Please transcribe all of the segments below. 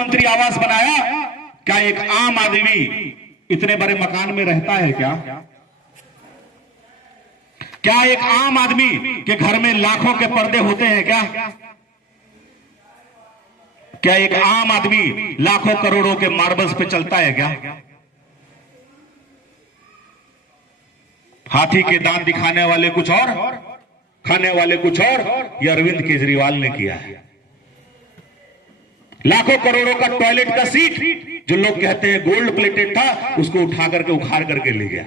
मंत्री आवास बनाया। क्या एक आम आदमी इतने बड़े मकान में रहता है क्या? क्या एक आम आदमी के घर में लाखों के पर्दे होते हैं क्या? क्या एक आम आदमी लाखों करोड़ों के मार्बल्स पे चलता है क्या? हाथी के दांत दिखाने वाले कुछ और, खाने वाले कुछ और, ये अरविंद केजरीवाल ने किया है। लाखों करोड़ों का टॉयलेट का सीट जो लोग कहते हैं गोल्ड प्लेटेड था, उसको उठा करके उखाड़ करके ले गया,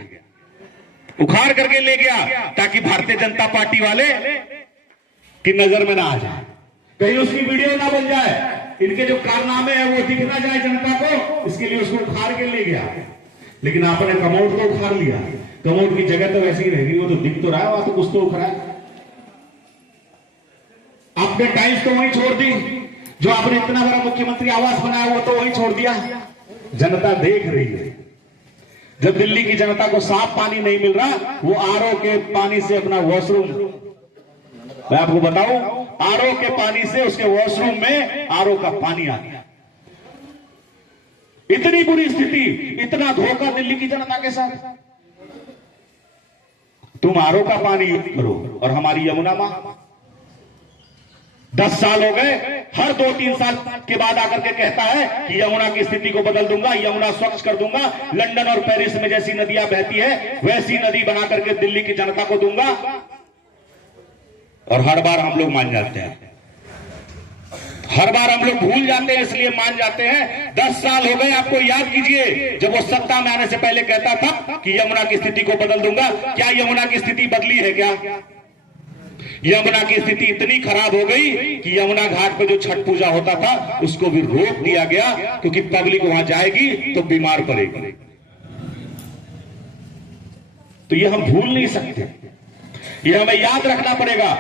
उखाड़ करके ले गया ताकि भारतीय जनता पार्टी वाले की नजर में ना आ जाए, कहीं उसकी वीडियो ना बन जाए, इनके जो कारनामे हैं वो दिख ना जाए जनता को, इसके लिए उसको उखाड़ के ले गया। लेकिन आपने कमोड को उखाड़ लिया। कमोड की जगह तो वैसी ही रहेगी, वो तो दिख तो रहा है, वहां तो कुछ तो उखड़ा है। आपने टाइल्स तो वहीं छोड़ दी, जो आपने इतना बड़ा मुख्यमंत्री आवास बनाया वो तो वहीं छोड़ दिया। जनता देख रही है। जब दिल्ली की जनता को साफ पानी नहीं मिल रहा, वो आरओ के पानी से अपना वॉशरूम, मैं आपको बताऊं, आरओ के पानी से उसके वॉशरूम में आरओ का पानी आ गया। इतनी बुरी स्थिति, इतना धोखा दिल्ली की जनता के साथ। तुम आरओ का पानी करो और हमारी यमुना मां 10 साल हो गए, हर 2-3 साल के बाद आकर के कहता है कि यमुना की स्थिति को बदल दूंगा, यमुना स्वच्छ कर दूंगा, लंदन और पेरिस में जैसी नदियां बहती है वैसी नदी बना करके दिल्ली की जनता को दूंगा। और हर बार हम लोग मान जाते हैं, हर बार हम लोग भूल जाते हैं, इसलिए मान जाते हैं। 10 साल हो गए, आपको याद कीजिए, जब वो सत्ता में आने से पहले कहता था कि यमुना की स्थिति को बदल दूंगा। क्या यमुना की स्थिति बदली है क्या? यमुना की स्थिति इतनी खराब हो गई कि यमुना घाट पर जो छठ पूजा होता था उसको भी रोक दिया गया, क्योंकि पब्लिक वहां जाएगी तो बीमार पड़ेगी। तो ये हम भूल नहीं सकते, ये हमें याद रखना पड़ेगा।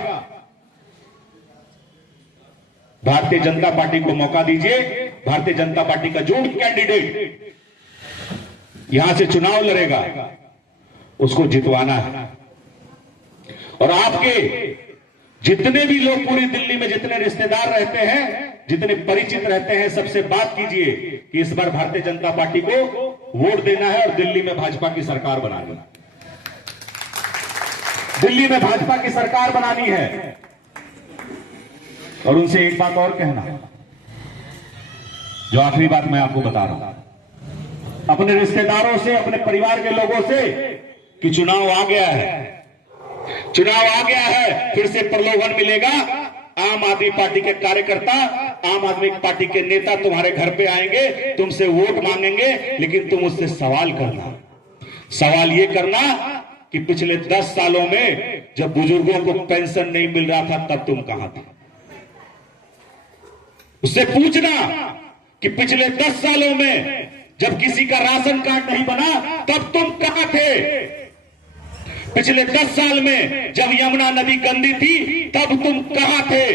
भारतीय जनता पार्टी को मौका दीजिए। भारतीय जनता पार्टी का जो कैंडिडेट यहां से चुनाव लड़ेगा उसको जितवाना है। और आपके जितने भी लोग पूरी दिल्ली में, जितने रिश्तेदार रहते हैं, जितने परिचित रहते हैं, सबसे बात कीजिए कि इस बार भारतीय जनता पार्टी को वोट देना है और दिल्ली में भाजपा की सरकार बनानी है। दिल्ली में भाजपा की सरकार बनानी है। और उनसे एक बात और कहना, जो आखिरी बात मैं आपको बता रहा हूं, अपने रिश्तेदारों से, अपने परिवार के लोगों से, कि चुनाव आ गया है, चुनाव आ गया है, फिर से प्रलोभन मिलेगा। आम आदमी पार्टी के कार्यकर्ता, आम आदमी पार्टी के नेता तुम्हारे घर पे आएंगे, तुमसे वोट मांगेंगे, लेकिन तुम उससे सवाल करना। सवाल ये करना कि पिछले 10 सालों में जब बुजुर्गों को पेंशन नहीं मिल रहा था तब तुम कहां थे? उससे पूछना कि पिछले 10 सालों में जब किसी का राशन कार्ड नहीं बना तब तुम कहां थे? पिछले 10 साल में जब यमुना नदी गंदी थी तब तुम कहां थे?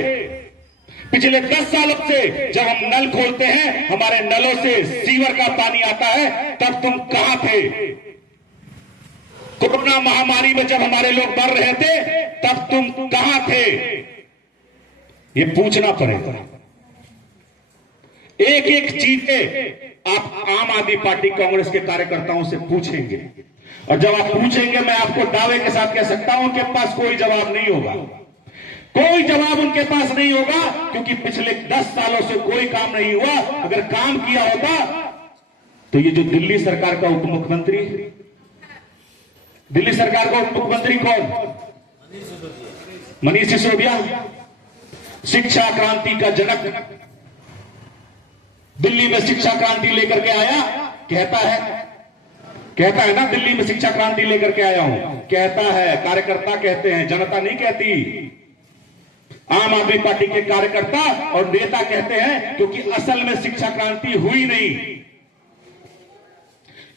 पिछले 10 सालों से जब हम नल खोलते हैं, हमारे नलों से सीवर का पानी आता है, तब तुम कहां थे? कोरोना महामारी में जब हमारे लोग मर रहे थे तब तुम कहां थे? ये पूछना पड़ेगा। एक एक चीजें आप आम आदमी पार्टी कांग्रेस के कार्यकर्ताओं से पूछेंगे, और जब आप पूछेंगे, मैं आपको दावे के साथ कह सकता हूं उनके पास कोई जवाब नहीं होगा, कोई जवाब उनके पास नहीं होगा, क्योंकि पिछले 10 सालों से कोई काम नहीं हुआ। अगर काम किया होता तो ये जो दिल्ली सरकार का उप मुख्यमंत्री, दिल्ली सरकार का उप मुख्यमंत्री कौन? मनीष सिसोदिया, शिक्षा क्रांति का जनक, दिल्ली में शिक्षा क्रांति लेकर के आया, कहता है ना, दिल्ली में शिक्षा क्रांति लेकर के आया हूं, कहता है, कार्यकर्ता कहते हैं, जनता नहीं कहती। आम आदमी पार्टी के कार्यकर्ता और नेता कहते हैं, क्योंकि असल में शिक्षा क्रांति हुई नहीं।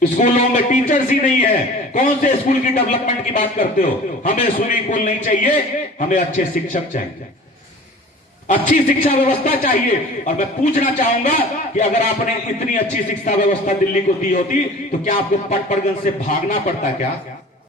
स्कूलों में टीचर्स ही नहीं है। कौन से स्कूल की डेवलपमेंट की बात करते हो? हमें स्विमिंग पूल नहीं चाहिए, हमें अच्छे शिक्षक चाहिए, अच्छी शिक्षा व्यवस्था चाहिए। और मैं पूछना चाहूंगा कि अगर आपने इतनी अच्छी शिक्षा व्यवस्था दिल्ली को दी होती तो क्या आपको पटपरगंज से भागना पड़ता क्या?